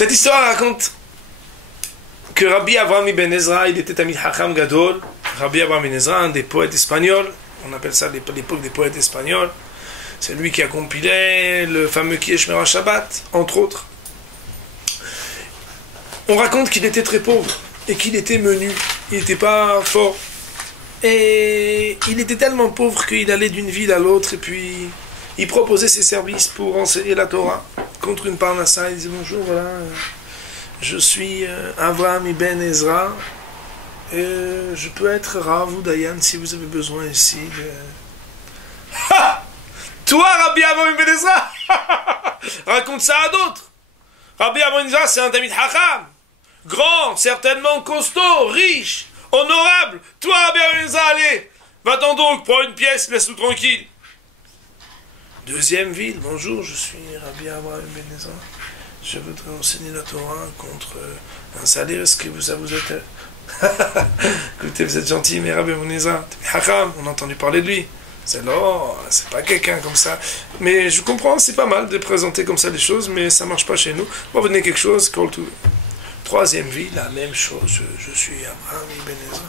Cette histoire raconte que Rabbi Avraham ibn Ezra, il était Talmid Chacham Gadol. Rabbi Avraham ibn Ezra, un des poètes espagnols, on appelle ça l'époque des poètes espagnols. C'est lui qui a compilé le fameux Ki Shmera Shabbat, entre autres. On raconte qu'il était très pauvre et qu'il était menu, il n'était pas fort. Et il était tellement pauvre qu'il allait d'une ville à l'autre et puis il proposait ses services pour enseigner la Torah contre une parnassa. Il disait bonjour, voilà, je suis Avraham ibn Ezra et je peux être Rav ou Dayan si vous avez besoin ici de... Ha! Toi, Rabbi Avraham ibn Ezra raconte ça à d'autres. Rabbi Avraham ibn Ezra, c'est un Talmid Chacham, grand, certainement costaud, riche, honorable. Toi, Rabbi Avraham ibn Ezra, allez, va-t'en donc, prends une pièce, laisse-nous tranquille. Deuxième ville, bonjour, je suis Rabbi Avraham ibn Ezra. Je voudrais enseigner la Torah contre un salaire. Est-ce que ça vous êtes... Écoutez, vous êtes gentil, mais Rabbi ibn Ezra, on a entendu parler de lui. C'est non, c'est pas quelqu'un comme ça. Mais je comprends, c'est pas mal de présenter comme ça les choses, mais ça marche pas chez nous. Bon, venez quelque chose, call to... Troisième ville, la même chose, je suis Avraham ibn Ezra.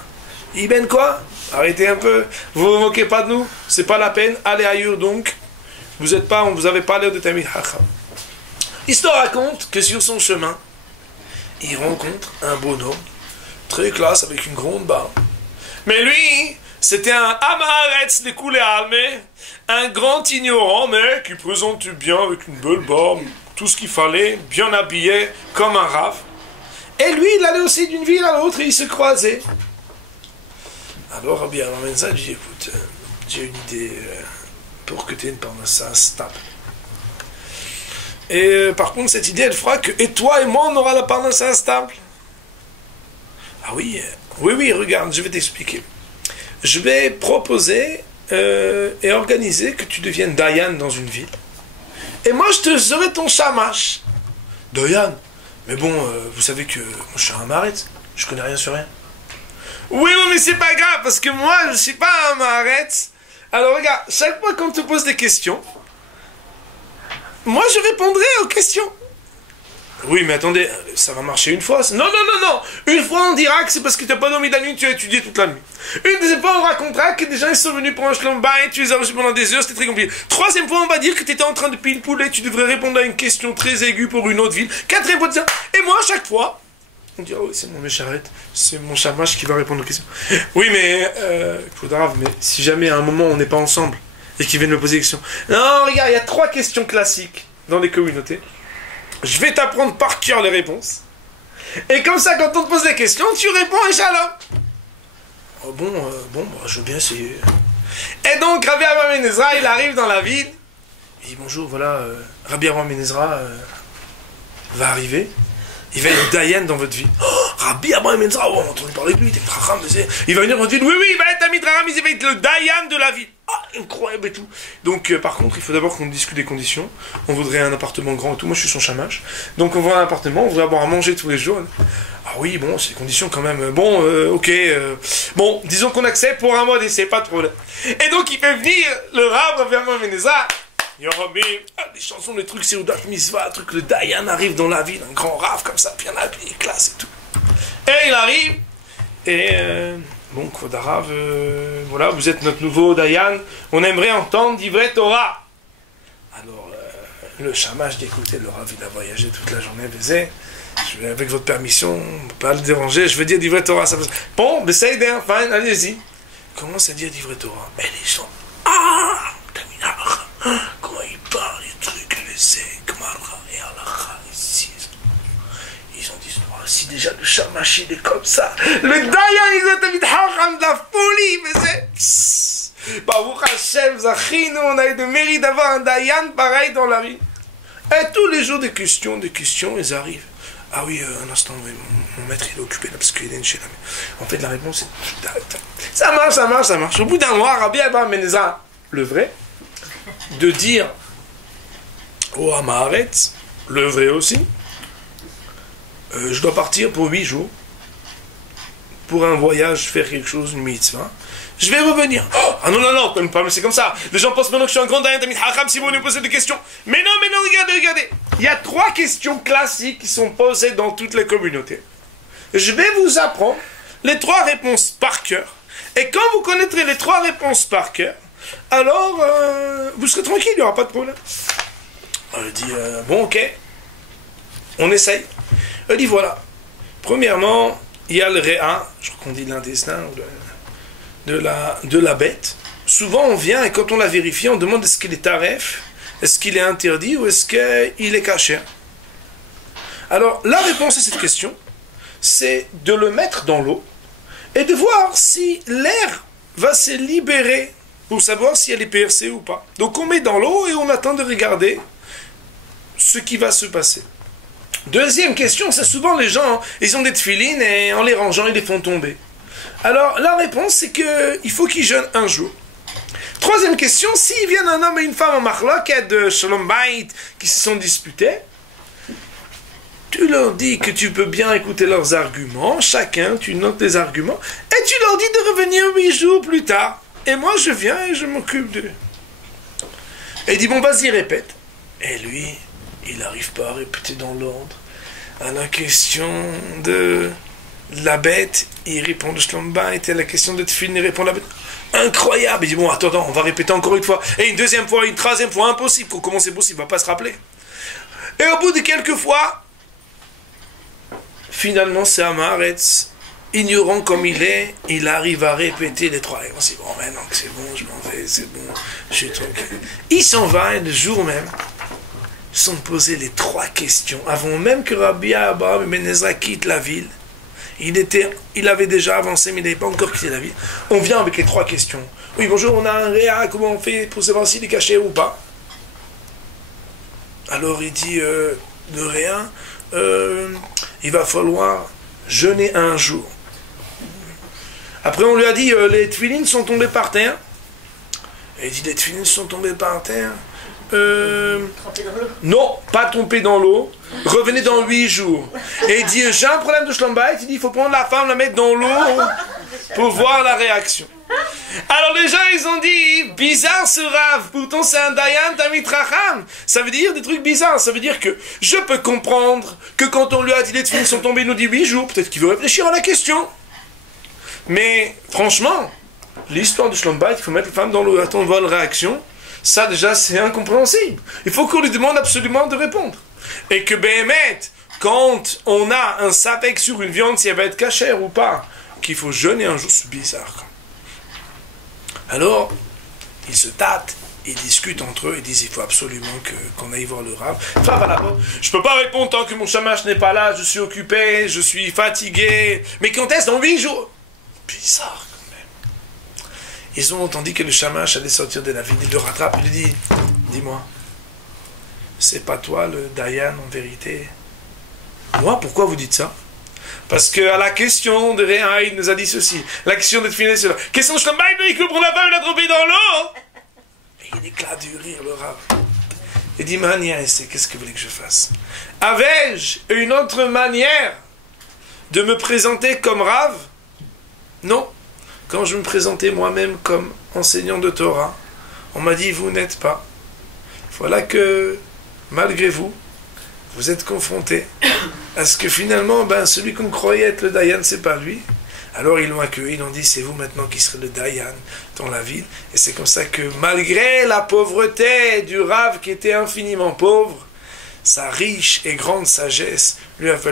Ibn quoi? Arrêtez un peu, vous vous moquez pas de nous, c'est pas la peine, allez ailleurs donc. Vous avez pas l'air de Talmid Chacham. L'histoire raconte que sur son chemin, il rencontre un bonhomme, très classe, avec une grande barbe. Mais lui, c'était un Amaretz de Koulé Almé, un grand ignorant, mais qui présentait bien avec une belle barbe, tout ce qu'il fallait, bien habillé, comme un raf. Et lui, il allait aussi d'une ville à l'autre et ils se croisaient. Alors Rabbi Avraham ibn Ezra lui dit, écoute, j'ai une idée pour que tu aies une parnassa stable. Et par contre, cette idée, elle fera que et toi et moi, on aura la parnassa stable. Ah oui, oui, regarde, je vais t'expliquer. Je vais proposer et organiser que tu deviennes Dayan dans une ville. Et moi, je te serai ton shamash. Dayan? Mais bon, vous savez que moi, je suis un Maharetz. Je connais rien sur rien. Oui, mais c'est pas grave, parce que moi, je suis pas un Maharetz. Alors regarde, chaque fois qu'on te pose des questions, moi, je répondrai aux questions. Oui, mais attendez, ça va marcher une fois. Non. Une fois, on dira que c'est parce que tu n'as pas dormi la nuit, tu as étudié toute la nuit. Une deuxième fois, on racontera que des gens ils sont venus pour un shlom et tu les as reçus pendant des heures, c'était très compliqué. Troisième fois, on va dire que tu étais en train de pile poulet, tu devrais répondre à une question très aiguë pour une autre ville. Quatrième fois, et moi, à chaque fois, on dira, oui, c'est mon mécharette, c'est mon chamash qui va répondre aux questions. Oui, mais, grave, mais si jamais à un moment on n'est pas ensemble et qu'ils viennent me poser des questions. Non, regarde, il y a 3 questions classiques dans les communautés. Je vais t'apprendre par cœur les réponses. Et comme ça, quand on te pose des questions, tu réponds, Inch'Allah. Oh je veux bien essayer. Et donc, Rabbi Avraham ibn Ezra, il arrive dans la ville. Il dit, bonjour, voilà, Rabbi Avraham ibn Ezra va arriver. Il va être Dayan dans votre vie. Oh, Rabbi Avraham ibn Ezra, on a entendu parler de lui, il va venir dans votre ville. Oui, il va être Talmid Chacham, il va être le Dayan de la ville. Incroyable et tout. Donc par contre il faut d'abord qu'on discute des conditions. On voudrait un appartement grand et tout. Moi je suis son chamash. Donc on voudrait un appartement, on voudrait avoir à manger tous les jours. Ah oui, bon, c'est des conditions quand même. Bon, ok. Bon, disons qu'on accepte pour un mois d'essai, pas de problème. Et donc il fait venir le Rav Rabbi Avraham ibn Ezra. Yorobim, des chansons, des trucs, c'est Oudat Mitzvah, truc, le Dayan arrive dans la ville, un grand Rav comme ça, bien habillé, classe et tout. Et il arrive, et bon, Kodarav, voilà, vous êtes notre nouveau Dayan, on aimerait entendre d'Ivret Torah. Alors, le chamash d'écouter, le Rav, il a voyagé toute la journée, je vais, avec votre permission, on ne peut pas le déranger, je veux dire d'Ivret Torah. Ça... Bon, Besséder, fine, allez-y. Commence à dire d'Ivret Torah. Et les gens, comment il parle, les trucs, les Ekmara et Alacha, ici. Ils ont dit, oh, si déjà le chamash il est comme ça, le Dayan il est Talmid Chacham de la folie, mais c'est... Baruch Hashem, Zachinu, on a eu le mérite d'avoir un Dayan pareil dans la vie. Et tous les jours des questions, ils arrivent. Ah oui, un instant, oui, mon maître il est occupé là parce qu'il est chez la... En fait, la réponse est... Ça marche. Au bout d'un mois, Rabbi Avraham ibn Ezra, le vrai, de dire au Amaharetz, le vrai aussi, je dois partir pour 8 jours, pour un voyage, faire quelque chose, une mitzvah. je vais revenir. Oh, ah non, non, non, même pas, mais c'est comme ça. Les gens pensent maintenant que je suis un grand Dayan Tamid Chacham si vous nous posez des questions. Mais non, regardez, regardez. Il y a 3 questions classiques qui sont posées dans toutes les communautés. Je vais vous apprendre les 3 réponses par cœur. Et quand vous connaîtrez les 3 réponses par cœur, alors vous serez tranquille, il n'y aura pas de problème. Elle dit, bon, ok, on essaye. Elle dit, voilà. Premièrement, il y a le réa, je crois qu'on dit l'intestin de la bête. Souvent, on vient et quand on la vérifie, on demande est-ce qu'il est taref, est-ce qu'il est interdit ou est-ce qu'il est caché. Alors, la réponse à cette question, c'est de le mettre dans l'eau et de voir si l'air va se libérer pour savoir si elle est percée ou pas. Donc, on met dans l'eau et on attend de regarder ce qui va se passer. Deuxième question, c'est souvent les gens, ils ont des tefilines et en les rangeant, ils les font tomber. Alors, la réponse, c'est qu'il faut qu'ils jeûnent un jour. Troisième question, s'il vient un homme et une femme en marloquette de Shalom Bayit qui se sont disputés, tu leur dis que tu peux bien écouter leurs arguments, chacun, tu notes les arguments, et tu leur dis de revenir 8 jours plus tard. Et moi, je viens et je m'occupe d'eux. Et il dit, bon, vas-y, répète. Et lui, il n'arrive pas à répéter dans l'ordre. À la question de la bête, il répond de Shalom Bayit, et à la question de Tfilin, il répond de la bête. Incroyable. Il dit, bon, attends, on va répéter encore une fois. Et une deuxième fois, une troisième fois, impossible. Comment c'est possible? Il ne va pas se rappeler. Et au bout de quelques fois, finalement, c'est Amaretz, ignorant comme il est, il arrive à répéter les 3. Et on se dit, bon, maintenant que c'est bon, je m'en vais, c'est bon, je suis tranquille. Il s'en va et le jour même, ils sont posés les 3 questions. Avant même que Rabbi Abraham Ben Ezra quitte la ville, il avait déjà avancé, mais il n'avait pas encore quitté la ville. On vient avec les 3 questions. Oui, bonjour, on a un réa, comment on fait pour savoir s'il est caché ou pas? Alors il dit, le réa, il va falloir jeûner un jour. Après on lui a dit, les tefilines sont tombés par terre. Et il dit, les tefilines sont tombés par terre. Non, pas tomber dans l'eau. Revenez dans 8 jours. Et il dit, j'ai un problème de Shalom Bayit. Il dit, il faut prendre la femme, la mettre dans l'eau pour voir la réaction. Alors les gens, ils ont dit, bizarre ce Rav, pourtant c'est un Dayan Tamid Chacham. Ça veut dire des trucs bizarres. Ça veut dire que je peux comprendre que quand on lui a dit les tefilines sont tombés, il nous dit 8 jours. Peut-être qu'il veut réfléchir à la question. Mais franchement, l'histoire de Shalom Bayit, il faut mettre la femme dans l'eau, attendre voir la réaction. Ça déjà c'est incompréhensible. Il faut qu'on lui demande absolument de répondre. Et que Béhémet, quand on a un sapek sur une viande, si elle va être cachère ou pas, qu'il faut jeûner un jour, c'est bizarre. Alors, ils se tâtent, ils discutent entre eux, ils disent il faut absolument qu'on aille voir le Rav. Je ne peux pas répondre tant que mon chamash n'est pas là, je suis occupé, je suis fatigué. Mais quand est-ce dans 8 jours? Bizarre. Ils ont entendu que le shamash allait sortir de la ville. Il le rattrape, il lui dit, dis-moi, c'est pas toi le Dayan en vérité? Moi, pourquoi vous dites ça? Parce qu'à la question de Réa, il nous a dit ceci. La question de Tfilin, c'est cela. Question de Shalom Bayit, il couvre la femme, il a trompé dans l'eau. Et il éclate du rire, le Rav. Il dit, qu'est-ce que vous voulez que je fasse? Avais-je une autre manière de me présenter comme Rav? Non. Quand je me présentais moi-même comme enseignant de Torah, on m'a dit, vous n'êtes pas. Voilà que, malgré vous, vous êtes confrontés à ce que finalement, celui qu'on croyait être le Dayan, c'est pas lui. Alors ils l'ont accueilli, ils l'ont dit, c'est vous maintenant qui serez le Dayan dans la ville. Et c'est comme ça que, malgré la pauvreté du Rav qui était infiniment pauvre, sa riche et grande sagesse lui a fallu